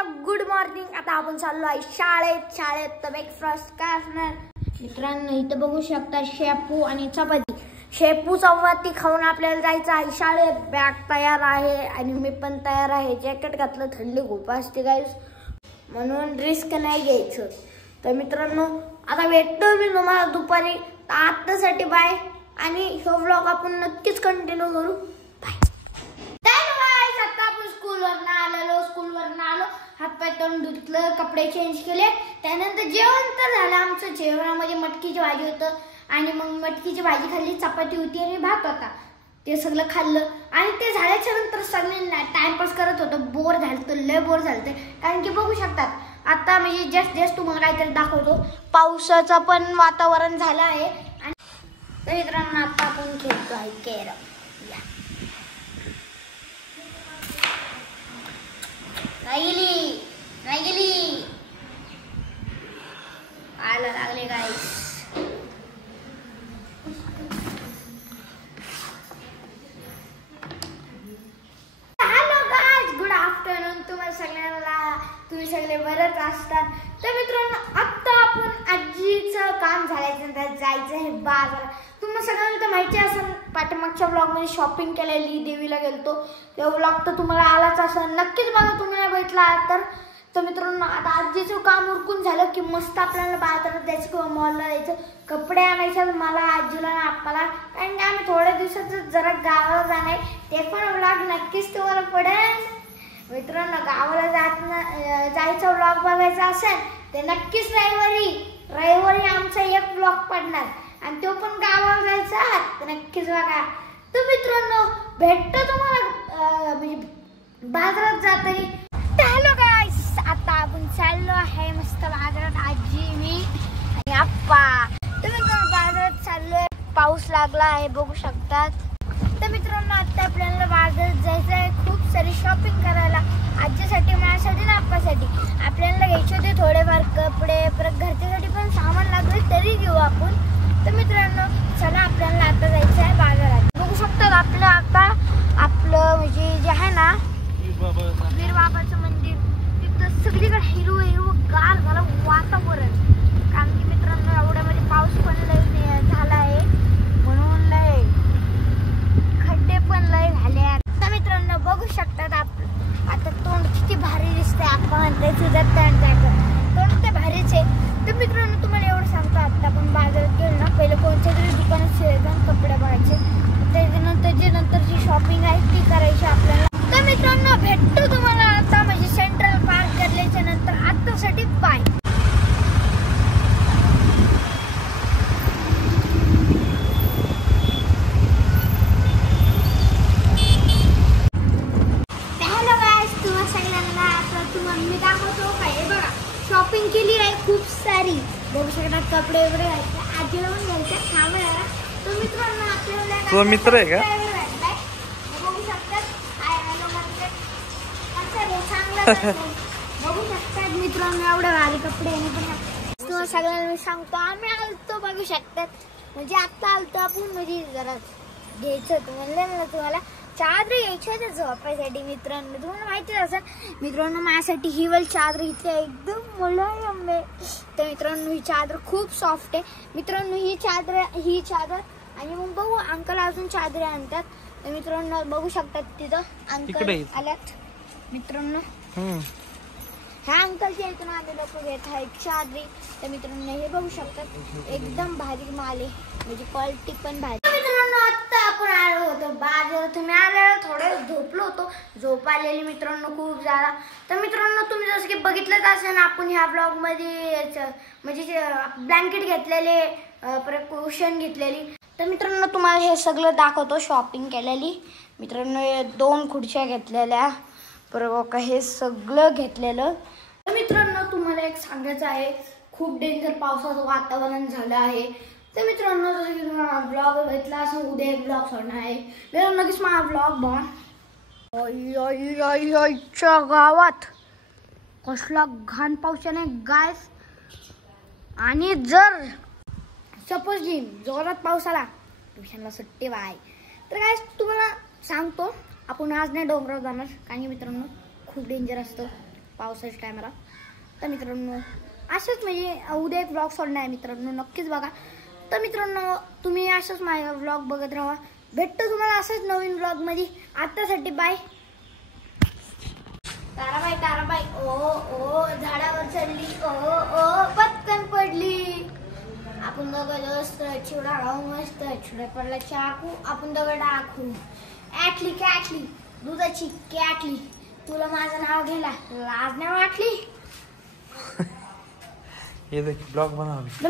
मित्रांनो good morning. आता आपण चाललो आहे शाळेत तर ब्रेकफास्ट काय असणार मित्रांनो इथं बघू शकता शेपू आणि चपाती। शेपू चपाती खाऊन आपल्याला जायचं आहे शाळेत। बॅग तयार आहे आणि मी पण तयार आहे। जॅकेट घातलं, थंडी खूप असते गाईस म्हणून रिस्क नाही घ्यायचं। तर मित्रांनो आता भेटतो मी तुम्हाला दुपारी। आतासाठी बाय आणि हा व्लॉग आपण नक्कीच कंटिन्यू करू। स्कूलवरनं आलो, हातपाय तोंड धुतलं, कपडे चेंज केले, त्यानंतर जेवण तर झालं आमचं। जेवणामध्ये मटकीची भाजी होतं आणि मग मटकीची भाजी खाल्ली, चपाती होती आणि भात होता। ते सगळं खाल्लं आणि ते झाल्याच्या नंतर सगळे टाइमपास करत होतो। बोर झालं, लय बोर झालं कारण की बघू शकतात आता म्हणजे जस्ट तुम्हाला काहीतरी दाखवतो। पावसाचं पण वातावरण झालं आहे आणि तर मित्रांनो आता आपण खेळतो आहे कॅरम। नाही गेली आला लागले गाईस। हॅलो गाईस, गुड आफ्टरनून तुम्हाला सगळ्यांना। तुम्ही सगळे बरेच असतात। तर मित्रांनो आता आपण आजीचं काम झाल्यानंतर जायचं आहे बाजारात। तुम्हाला सगळ्यांना तर माहिती असेल पाठीमागच्या ब्लॉग मध्ये शॉपिंग केलेली, देवीला गेलतो तो ब्लॉग तर तुम्हाला आलाच असेल। नक्कीच बघा तुम्ही नाही बघितला तर मित्रांनो आता आजीचं काम उरकून झालं की मस्त आपल्याला बाजारात जायचं किंवा मॉलला जायचं, कपडे आणायचे मला, आजीला आणि आप्पाला। कारण की आम्ही थोड्या दिवसात जरा गावाला जाणार, ते पण ब्लॉग नक्कीच तुम्हाला पडेल। मित्रांनो गावाला जायचा ब्लॉग बघायचा असेल ते नक्कीच रविवारी आमचा एक ब्लॉग पडणार आणि तो पण गावाला जायचा तर नक्कीच बघा। तर मित्रांनो भेटतो तुम्हाला म्हणजे बाजारात जाताना। हॅलो गाईस, आता आपण चाललो आहे मस्त बाजारात, आजी, मी आणि आप्पा। तर मित्रांनो बाजारात चाललोय, पाऊस लागला आहे बघू शकतात। तर मित्रांनो आता आपल्याला बाजारात जायचं आहे, खूप सारी शॉपिंग करायला आजीसाठी, माझ्यासाठी आणि आप्पासाठी। आपल्याला घ्यायचे होते थोडेफार कपडे, परत घरच्यासाठी पण सामान लागले तरी घेऊ आपण। तर मित्रांनो चला आपल्याला आता जायचं आहे बाजारात। बघू शकतात आपलं म्हणजे जे आहे ना वीर बाबाचं मंदिर, तिथं सगळीकडे हिरवं गार झालं वातावरण। कारण की मित्रांनो एवढ्यामध्ये पाऊस पण लय झाला आहे म्हणून लय खड्डे पण लय झाले। तर मित्रांनो बघू शकतात आता तोंड किती भारी दिसतंय। आपण म्हणतोय तुझं तोंड ते भारीच आहे। तर मित्रांनो तुम्हाला एवढं सांगतो, आता आपण बाजारात गेलो ना पहिले कोणत्या तरी दुकानात जाऊन कपडे बघायचे, त्याच्यानंतर जी शॉपिंग आहे ती करायची आपल्याला। तर मित्रांनो भेटतो तुम्हाला आता म्हणजे सेंट्रल पार्क करल्याच्या नंतर। आतासाठी बाय। हॅलो गाईस, तुम्हाला सगळ्यांना आता तुम्हाला मी दाखवतो काय बघा। शॉपिंग केली आहे खूप सारी, बघू शकता कपडे वगैरे घ्यायचे, आजीला पण घ्यायचे थांबायला। तर मित्रांनो आपल्याला तो मित्र आहे का? बघू शकतात बघू शकतात मित्रांनो एवढे भारी कपडे तुम्हाला सगळ्यांना मी सांगतो। आम्ही आलतो बघू शकतात म्हणजे आता आलतो आपण म्हणजे जरा घ्यायचं होतं म्हणलं ना तुम्हाला, चादर घ्यायची होती झोपायसाठी। मित्रांनो तुम्हाला माहितीच असेल मित्रांनो माझ्यासाठी ही वाली चादर इथे एकदम मुलायम आहे। तर मित्रांनो ही चादर खूप सॉफ्ट आहे मित्रांनो। ही चादर आणि मग बघू अंकल अजून चादरी आणतात। तर मित्रांनो बघू शकतात तिथं अंकल आल्यात मित्रांनो। ह्या अंकलच्या इथून आम्ही लोक घेत आहे चादरी। तर मित्रांनो हे बघू शकतात एकदम भारी माल आहे म्हणजे क्वालिटी पण भारी। मित्रांनो आता आपण आलो होतो बाजारात, तुम्ही आल्यावर थोडं झोपलो होतो, झोप आलेली मित्रांनो खूप जादा। तर मित्रांनो तुम्ही जसं की बघितलंच असेल आपण ह्या ब्लॉग मध्ये म्हणजे ब्लँकेट घेतलेले, परत कुशन घेतलेली। तर मित्रांनो तुम्हाला हे सगळं दाखवतो शॉपिंग केलेली। मित्रांनो 2 खुर्च्या घेतलेल्या, परत हे सगळं घेतलेलं। तर मित्रांनो तुम्हाला एक सांगायचं आहे, खूप डेंजर पावसाचं वातावरण झालं आहे। तर मित्रांनो जसं की तुम्हाला ब्लॉग बघितला असं उद्या एक ब्लॉग सोडणार आहे, नक्कीच माझा ब्लॉग बघा। आईच्या गावात कसला घाण पाऊस आहे गायस। आणि जर सपोज जोरात पाऊस आला ट्युशनला सुट्टी बाय। तर गायस तुम्हाला सांगतो आपण आज नाही डोंगरावर जाणार, कारण की मित्रांनो खूप डेंजर असतं पावसाच्या टायमाला. तर मित्रांनो असंच म्हणजे उद्या एक व्लॉग सोडणार आहे मित्रांनो, नक्कीच बघा. तर मित्रांनो तुम्ही असंच माझा व्लॉग बघत राहा. भेटतो तुम्हाला असंच नवीन व्लॉगमध्ये. आतासाठी बाय. ताराबाई ओ ओ झाडावर चढली, ओ ओ पटकन पडली. आपण दगड मस्त चिवडा खाऊ, मस्त चिवडा पडला चाकू, आपण दगड टाकू. ॲटली दुधाची कॅटली, तुला माझं नाव घ्यायला लाज नाही वाटली? ये देख ब्लॉग बना. मित्र